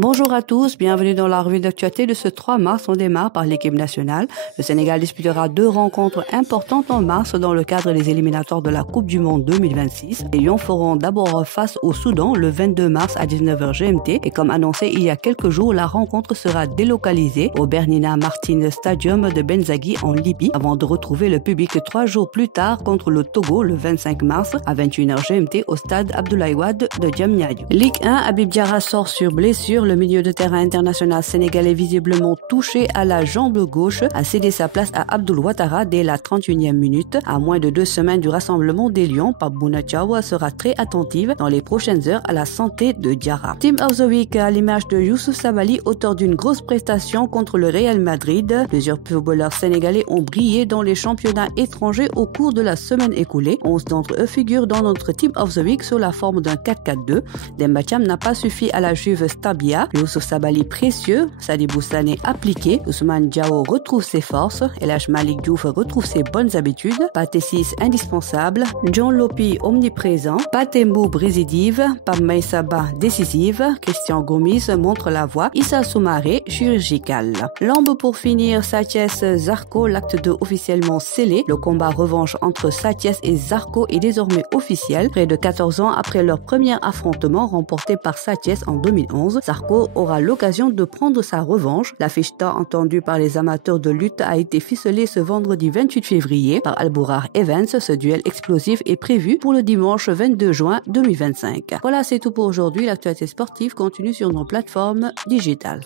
Bonjour à tous, bienvenue dans la revue d'actualité de ce 3 mars. On démarre par l'équipe nationale. Le Sénégal disputera 2 rencontres importantes en mars dans le cadre des éliminatoires de la Coupe du Monde 2026. Les Lions feront d'abord face au Soudan le 22 mars à 19h GMT et comme annoncé il y a quelques jours, la rencontre sera délocalisée au Bernina Martin Stadium de Benzagui en Libye avant de retrouver le public 3 jours plus tard contre le Togo le 25 mars à 21h GMT au stade Abdoulaye Wade de Diamniadio. Ligue 1, Habib Diarra sort sur blessure. Le milieu de terrain international sénégalais visiblement touché à la jambe gauche a cédé sa place à Abdoul Ouattara dès la 31e minute. À moins de 2 semaines du rassemblement des Lions, Pape Bouna Diaw sera très attentive dans les prochaines heures à la santé de Diarra. Team of the Week à l'image de Youssouf Sabaly, auteur d'une grosse prestation contre le Real Madrid. Plusieurs footballeurs sénégalais ont brillé dans les championnats étrangers au cours de la semaine écoulée. 11 d'entre eux figurent dans notre Team of the Week sous la forme d'un 4-4-2. Demba Thiam n'a pas suffi à la Juve Stabia. Youssouf Sabaly précieux, Sadibou Sané appliqué, Ousmane Diao retrouve ses forces, El Hadji Malick Diouf retrouve ses bonnes habitudes, Pathé Ciss indispensable, John Lopy omniprésent, Pathé Mboup résidive, Pape Maïssa Ba décisive, Christian Gomis montre la voie, Issa Soumaré chirurgical. Lambe pour finir, Sa Thiès Zarco, l'acte 2 officiellement scellé. Le combat revanche entre Sa Thiès et Zarco est désormais officiel. Près de 14 ans après leur premier affrontement remporté par Sa Thiès en 2011, Zarco aura l'occasion de prendre sa revanche. L'affiche tant entendue par les amateurs de lutte a été ficelée ce vendredi 28 février par Albourar Evans. Ce duel explosif est prévu pour le dimanche 22 juin 2025. Voilà, c'est tout pour aujourd'hui. L'actualité sportive continue sur nos plateformes digitales.